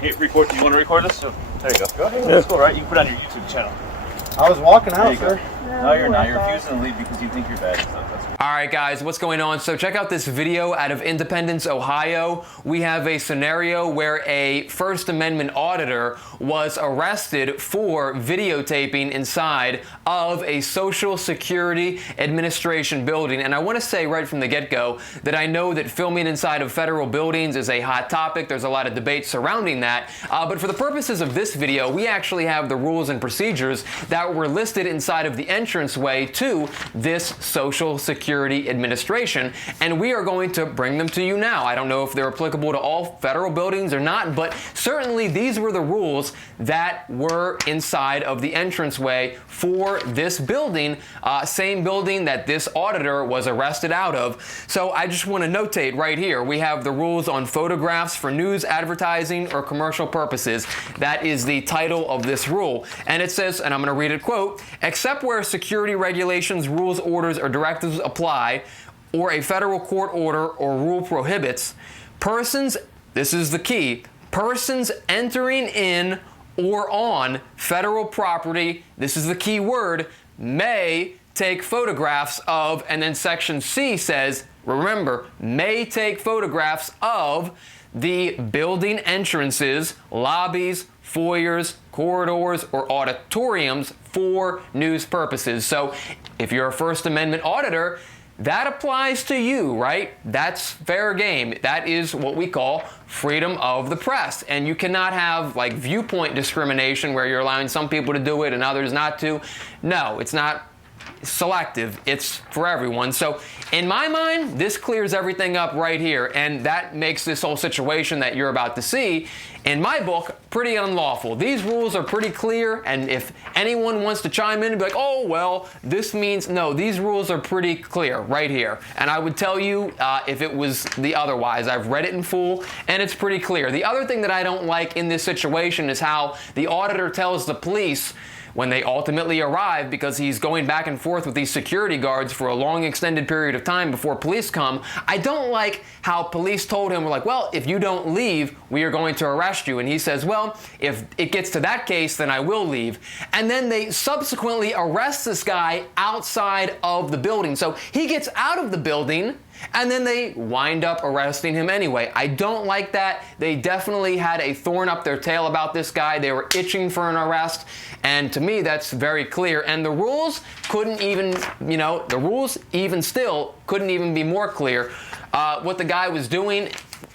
Hey, record. Do you want to record this? So, there you go. Go ahead. That's cool, right? You can put it on your YouTube channel. I was walking out, sir. No, you're not. You're refusing to leave because you think you're bad. So that's All right, guys, what's going on? So check out this video out of Independence, Ohio. We have a scenario where a First Amendment auditor was arrested for videotaping inside of a Social Security Administration building. And I want to say right from the get-go that I know that filming inside of federal buildings is a hot topic. There's a lot of debate surrounding that. But for the purposes of this video, we actually have the rules and procedures that were listed inside of the entranceway to this Social Security Administration, and we are going to bring them to you now. I don't know if they're applicable to all federal buildings or not, but certainly these were the rules that were inside of the entranceway for this building, same building that this auditor was arrested out of. So I just want to notate right here, we have the rules on photographs for news, advertising, or commercial purposes. That is the title of this rule. And it says, and I'm going to read it, quote, except where security regulations, rules, orders, or directives apply, or a federal court order or rule prohibits, persons, this is the key, persons entering in or on federal property, this is the key word, may take photographs of, and then section C says, remember, may take photographs of the building entrances, lobbies, foyers, corridors, or auditoriums for news purposes. So if you're a First Amendment auditor, that applies to you, right? That's fair game. That is what we call freedom of the press. And you cannot have like viewpoint discrimination where you're allowing some people to do it and others not to. No, it's not selective. It's for everyone. So in my mind, this clears everything up right here. And that makes this whole situation that you're about to see, in my book, pretty unlawful. These rules are pretty clear. And if anyone wants to chime in and be like, oh, well, this means no, these rules are pretty clear right here. And I would tell you if it was the otherwise. I've read it in full and it's pretty clear. The other thing that I don't like in this situation is how the auditor tells the police when they ultimately arrive, because he's going back and forth with these security guards for a long extended period of time before police come. I don't like how police told him, we're like, well, if you don't leave, we are going to arrest you. And he says, well, if it gets to that case, then I will leave. And then they subsequently arrest this guy outside of the building. So he gets out of the building, and then they wind up arresting him anyway. I don't like that. They definitely had a thorn up their tail about this guy. They were itching for an arrest. And to me, that's very clear. And the rules couldn't even, the rules even still couldn't even be more clear. What the guy was doing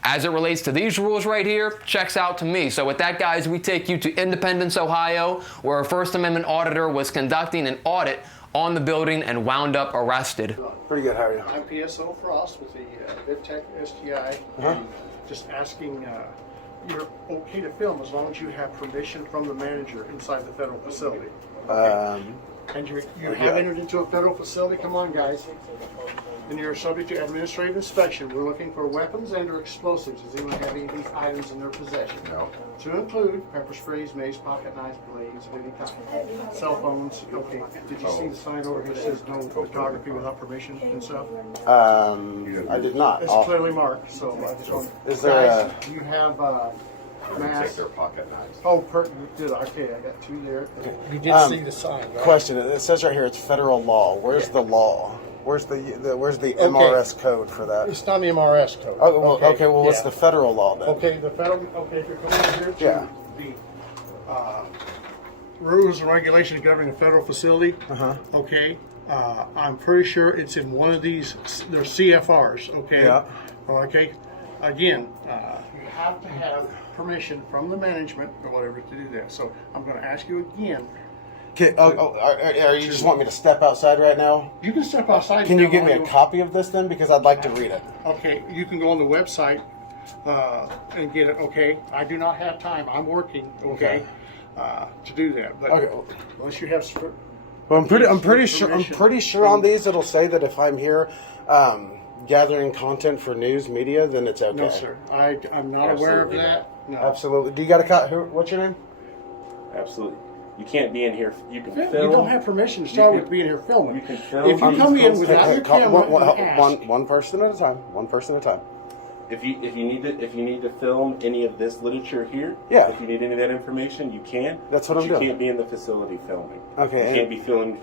as it relates to these rules right here checks out to me. So with that, guys, we take you to Independence, Ohio, where a First Amendment auditor was conducting an audit on the building and wound up arrested. Pretty good, how are you? I'm PSO Frost with the VidTech STI. And just asking, you're okay to film as long as you have permission from the manager inside the federal facility. Okay. And you have entered into a federal facility, come on guys, and you're subject to administrative inspection. We're looking for weapons and or explosives. Does anyone have any of these items in their possession? No. To include pepper sprays, mace, pocket knives, blades, of any kind. Cell phones. Okay. Did you see the sign over here that says no photography without permission and stuff? I did not. It's clearly marked, so I just want. Is there guys, do you have masks? Their pocket knives. Oh, did okay, I got two there. You did see the sign, right? Question, it says right here it's federal law. Where's the law? Where's the MRS code for that? It's not the MRS code. Oh, well, okay, well, what's the federal law then? Okay, the federal, if you're coming here to Yeah. the rules and regulations governing a federal facility, okay, I'm pretty sure it's in one of these, they're CFRs, okay? Yeah. Okay, again, you have to have permission from the management or whatever to do that. So I'm going to ask you again. Okay, are you just want me to step outside right now? You can step outside. Can you give me a copy of this then? Because I'd like to read it. Okay, you can go on the website and get it. Okay, I do not have time. I'm working. Okay, to do that. But unless you have. Well, I'm pretty sure on these it'll say that if I'm here gathering content for news media, then it's okay. No, sir. I'm not aware of that. No. Absolutely. Do you got a copy? What's your name? Absolutely. You can't be in here. You can film. You don't have permission to start with being here filming. You can film. If you come in without your camera, one person at a time. One person at a time. If you need to film any of this literature here, Yeah. if you need any of that information, you can. That's what but I'm doing. You can't be in the facility filming. Okay. You can't be filming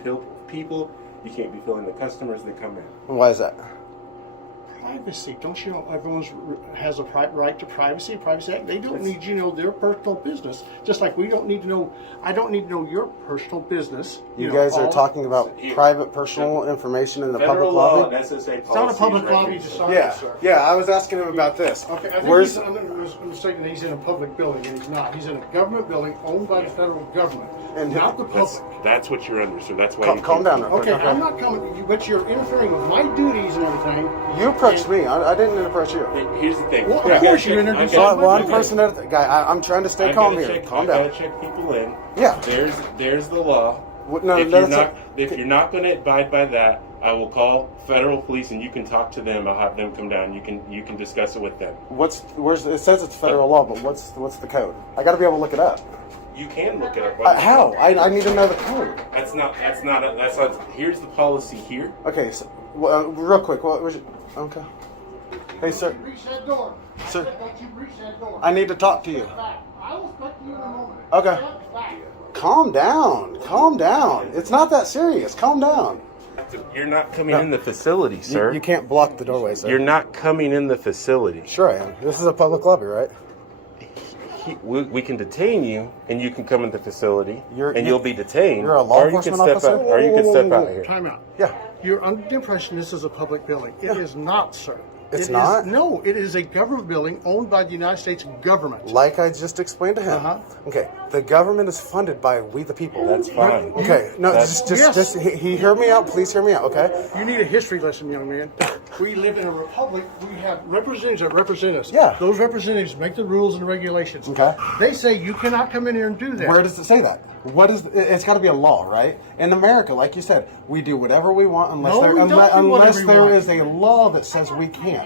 people. You can't be filming the customers that come in. Why is that? Privacy. Don't you know everyone has a right to privacy? Privacy Act. They don't need you to know their personal business. Just like we don't need to know. I don't need to know your personal business. You know, guys are all- talking about private personal information in the Federal public law lobby? and SSA policy. It's not a public lobby to sign, Yeah, sir. yeah. I was asking him about this. Okay, I think Where's he's mistaken that he's in a public building, and he's not. He's in a government building owned by the federal government, And not the public. That's what you're under, so that's why you calm down? can't- real quick, Okay, I'm not coming, but you're interfering with my duties and everything. You approached me. I didn't approach you. Here's the thing. Well, of I gotta course you check- introduced I gotta- somebody. One I gotta- person at a guy. I'm trying to stay I calm gotta here. check- Calm I down. gotta check people in. Yeah. There's the law. No, if no, you're that's if you're not going to abide by that, I will call federal police and you can talk to them. I'll have them come down. You can discuss it with them. Where's it says it's federal law, but what's the code? I got to be able to look it up. You can look it up. How? I need to know the code. That's not. Here's the policy here. Okay, so real quick, what was it? Okay. Hey, sir. Breach that door. Sir. Don't you breach that door. I need to talk to you. Back. I will speak to you in a moment. Okay. Step back. Calm down. Calm down. It's not that serious. Calm down. You're not coming in the facility, sir. You can't block the doorway, sir. You're not coming in the facility. Sure I am. This is a public lobby, right? We can detain you, and you can come in the facility, and you'll be detained. You're a law or you can enforcement step officer? out, or you can step out here. Time out. Yeah. You're under the impression this is a public building. It is not, sir. It's It not? is- no, it is a government building owned by the United States government. Like I just explained to him. Uh-huh. Okay. The government is funded by we the people. That's fine. Okay. No, That's- just he hear me out. Please hear me out. Okay. You need a history lesson, young man. We live in a republic. We have representatives that represent us. Yeah. Those representatives make the rules and regulations. Okay. They say you cannot come in here and do that. Where does it say that? What is? It's got to be a law, right? In America, like you said, we do whatever we want unless No, there we don't do unless whatever we there want. is a law that says we can't.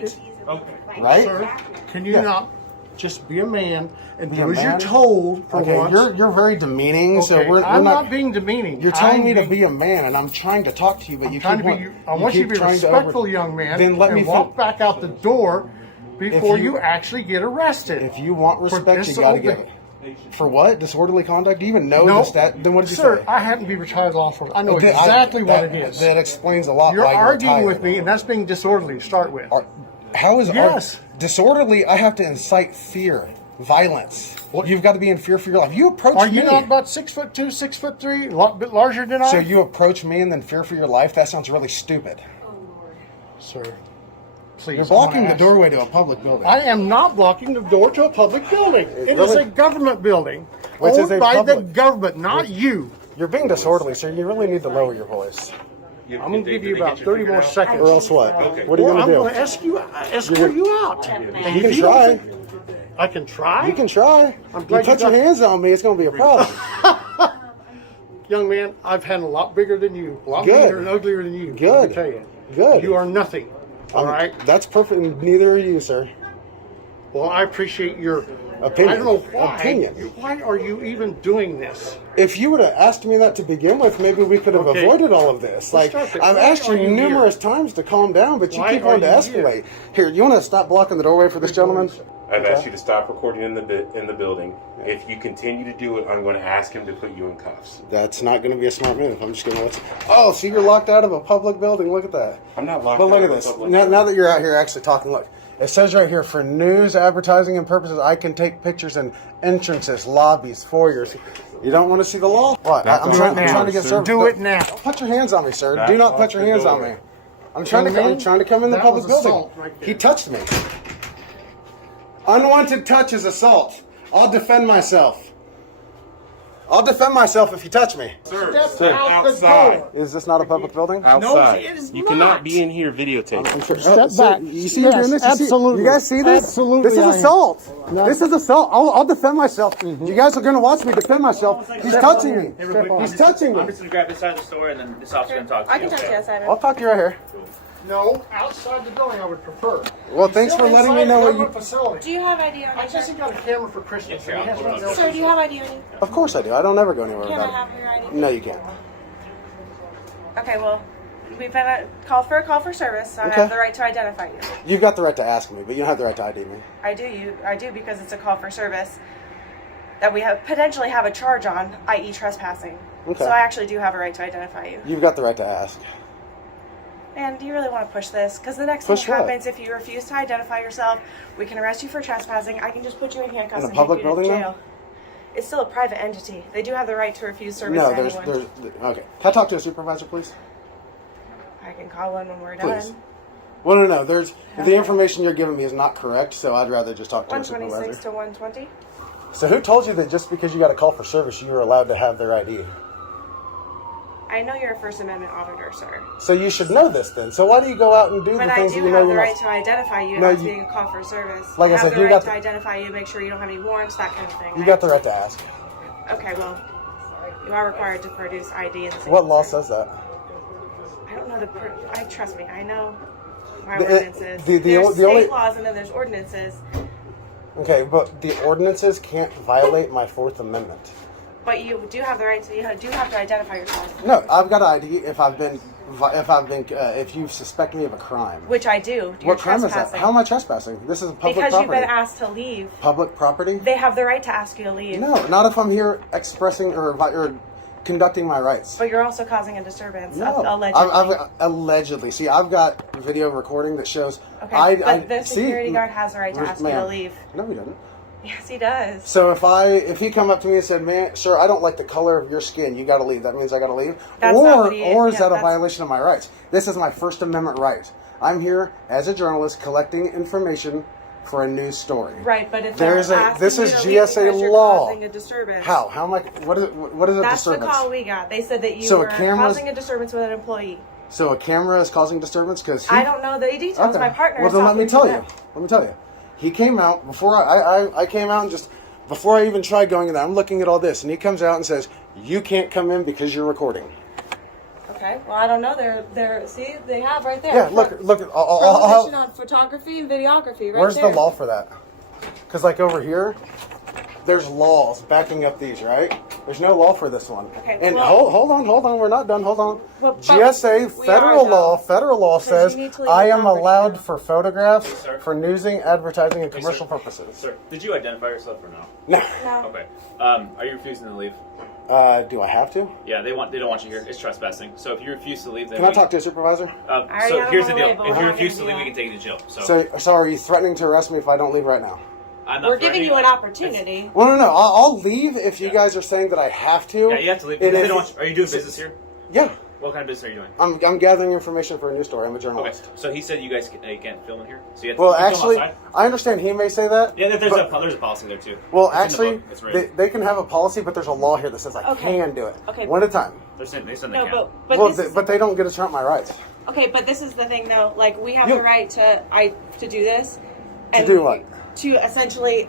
Okay. Right? Sir, can you Yeah. not just be a man and Be do a as you're man? told for Okay, once? you're very demeaning. So Okay, we're I'm not not being demeaning. You're telling I'm me to being- be a man, and I'm trying to talk to you, but you trying keep to be. want- I want you to be keep trying respectful, over- young man. Then let and me walk fin- back out the door before you- you actually get arrested. If you want For respect, you got to give it. disobey. For what? Disorderly conduct? Do you even know No, the stat? Then what did you sir, say? I happen to be retired law enforcement. I know That- exactly what that- it is. That explains a lot. You're why arguing retired. with me, and that's being disorderly to start with. How is Yes. disorderly? I have to incite fear, violence. You've got to be in fear for your life. You approach Are me. you not about 6'2", 6'3", a lot bit larger than I? So you approach me and then fear for your life? That sounds really stupid. Sir, please. You're I blocking wanna the ask- doorway to a public building. I am not blocking the door to a public building. It is really- a government building Which is owned a by the public. government, not you. You're being disorderly, sir. You really need to lower your voice. I'm going to give you about 30 more seconds. Or else what? What are you Or going I'm to going to do? escort you out. And You if can don't try. think- I can try? You can try. I'm You glad put you your got- hands on me, it's going to be a problem. Young man, I've had a lot bigger than you. A lot Good. bigger and uglier than you. Good. Let me tell you. Good. You are nothing. All right? That's perfect. Neither are you, sir. Well, I appreciate your Opinion. I don't know why. Opinion. Why are you even doing this? If you would have asked me that to begin with, maybe we could have Okay. avoided all of this. Like, start there. I've Why asked you are you numerous times to calm down, but you Why keep are on to you escalate. Here, you want to stop blocking the doorway for this gentleman? I've asked you to stop recording in the building. If you continue to do it, I'm going to ask him to put you in cuffs. That's not going to be a smart move. I'm just going to let you... Oh, so you're locked out of a public building. Look at that. I'm not locked But look out at of a this. public Now that you're out here actually talking, look. It says right here, for news, advertising, and purposes, I can take pictures in entrances, lobbies, foyers. You don't want to see the law? What? I'm trying to get service. Do it now. Put your hands on me, sir. Do not put your hands on me. I'm trying to come in the That public was building. assault right there. He touched me. Unwanted touch is assault. I'll defend myself. I'll defend myself if you touch me. Sir, Step out the outside. door. Is this not a public building? Outside. it is you not. cannot be in here videotaping. I'm sure. Step Sir, back. You see Yes, you're doing this? absolutely. You guys see this? Absolutely, This is I am. assault. No. This is assault. I'll defend myself. You guys are going to watch me defend myself. He's touching me. He's touching I'm me. just gonna grab this side of the store and then this officer can talk to you. I can talk to you outside. I'll talk to you right here. No, outside the building I would prefer. Well, thanks for letting me know what you... Facility. Do you have ID on I you? just Sir? got a camera for Christmas. and he has nothing else Sir, to do you have ID on you? Of course I do. I don't ever go anywhere Can I without have your ID? it. No, you can't. Okay, well, we've been called for a call for service, so I Okay. have the right to identify you. You've got the right to ask me, but you don't have the right to ID me. I do because it's a call for service that we have potentially have a charge on, i.e. trespassing. Okay. So I actually do have a right to identify you. You've got the right to ask. And do you really want to push this? Because the next Push thing what? happens if you refuse to identify yourself, we can arrest you for trespassing. I can just put you in handcuffs In a and public take you to building, jail. It's still a private entity. They do have the right to refuse service No, to there's anyone. okay. Can I talk to a supervisor, please? I can call one when we're Please. done. Well, no. There's the information you're giving me is not correct, so I'd rather just talk to a 126 supervisor. to 120. So who told you that just because you got a call for service, you were allowed to have their ID? I know you're a First Amendment auditor, sir. So you should know this then. So why do you go out and do But the I things do that you know have the you're right not? to identify you No, as you- being a call for service. Like I I have said, the you right got to the- identify you, make sure you don't have any warrants, that kind of thing. You got the right to ask. Okay, well, you are required to produce ID in the What law says that? I don't know trust me, I know my The- ordinances. the there's only- state laws and then there's ordinances. Okay, but the ordinances can't violate my Fourth Amendment. But you do have the right to, do have to identify yourself. No, I've got ID if you suspect me of a crime. Which I do. What crime is that? How am I trespassing? This is public because property. you've been asked to leave. Public property? They have the right to ask you to leave. No, not if I'm here expressing or conducting my rights. But you're also causing a disturbance, No, allegedly. allegedly. See, I've got video recording that shows. Okay, but the security guard has the right to ask you to ma'am. leave. No, he doesn't. Yes, he does. So if he come up to me and said, "Man, sir, I don't like the color of your skin. You got to leave." That means I got to leave. That's not what he is. Or is Yeah, that a that's- violation of my rights? This is my First Amendment right. I'm here as a journalist collecting information for a news story. Right, but if There's they're a asking this you is to leave GSA because you're law. causing a disturbance. How? How am I? What is it? What is a That's disturbance? the call we got. They said that you So were cameras- causing a disturbance with an employee. So a camera is causing disturbance because I don't know the details. My partner Well, is then let me talking tell to you. them. Let me tell you. He came out before I came out and just before I even tried going in there. I'm looking at all this, and he comes out and says, "You can't come in because you're recording." Okay. Well, I don't know. They're see they have right there. Yeah, look. Prohibition on photography and videography. Right Where's there. the law for that? Because like over here, there's laws backing up these, right? There's no law for this one. Okay, And well- hold on. We're not done. Hold on. Well, but GSA we federal are, law. though. Federal law says you need to leave I the am property allowed now. for photographs, sir. for newsing, advertising, and Hey, commercial sir. purposes. Sir, did you identify yourself or no? No. No. Okay. Are you refusing to leave? Do I have to? Yeah, they don't want you here. It's trespassing. So if you refuse to leave, then Can I talk to a supervisor? I already So have here's them the on deal. the label. If We're you not refuse to gonna leave, do we can take you to jail. So are you threatening to arrest me if I don't leave right now? I'm not We're giving threatening you an opportunity. Well, no. I'll leave if you guys are saying that I have to. Yeah, you have to leave. And Because they if- don't want you. Are you doing business here? Yeah. What kind of business are you doing? I'm gathering information for a news story. I'm a Okay. journalist. So he said you guys you can't film in here. So you have to Well, you can film actually, outside? I understand he may say that. Yeah, there's but- a policy there too. Well, It's in the actually, book. It's written. they can have a policy, but there's a law here that says I Okay. can do it. Okay. One at a time. They said they No, can. but Well, this is but they don't get to trump my rights. okay. But this is the thing, though. Like we have You- the right to do this. And do what? To essentially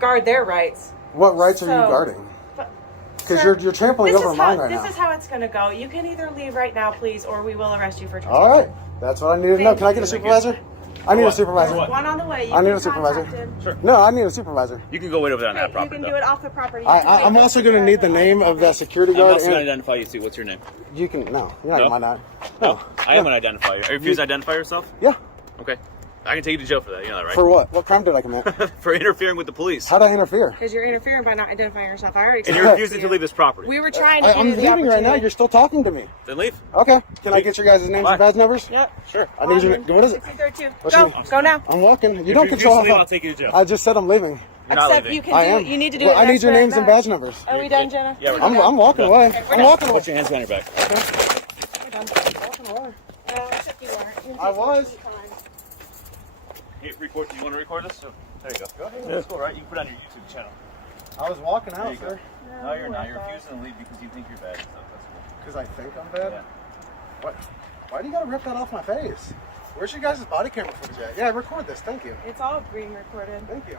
guard their rights. What rights are you So- guarding? But- Because Sir, you're trampling this over is mine how, right now. This is how it's going to go. You can either leave right now, please, or we will arrest you for trespassing. All right, that's what I need to know. Can I get a Thank you. supervisor? I need a what? supervisor. What? One on the way. You I need can a supervisor. contact him. Sure. No, I need a supervisor. You can go wait over there on that You property. can though. do it off the property. You can I'm wait. also going to need the name of that security I'm guard. also going to And identify you too. What's your name? you can no, you're not No? my not. No, I am going to identify you. Are you refusing to identify yourself? yeah. Okay. I can take you to jail for that. You know that, right? For what? What crime did I commit? For interfering with the police. How'd I interfere? Because you're interfering by not identifying yourself. I already And told you're you. refusing to leave this property. We were trying to give I'm you the leaving right now. opportunity. You're still talking to me. Then leave. Okay. Can I get your guys' names Bye. and badge numbers? Yep. Sure. I need your. What is it? 1632. What's Go. your name? Go now. I'm walking. You If don't you control refuse to how leave, far. I'll take you to jail. I just said I'm leaving. You're not Except leaving. you can I do am. it. You need to do Well, it. I need next your to names that. and badge numbers. Are we done, Jenna? Yeah, we're I'm done. walking away. we're I'm done. walking away. Put your hands behind your back. We're done. Walking away. Except you weren't. I was. Hey, record. You want to record this? There you go. Go ahead. That's cool, right? You can put it on your YouTube channel. I was walking There out, you go. sir. No, you're not. You're refusing to leave because you think you're bad and stuff. That's cool. Because I think I'm bad. Yeah. What? Why do you gotta rip that off my face? Where's your guys' body camera footage at? Yeah, record this. Thank you. It's all being recorded. Thank you.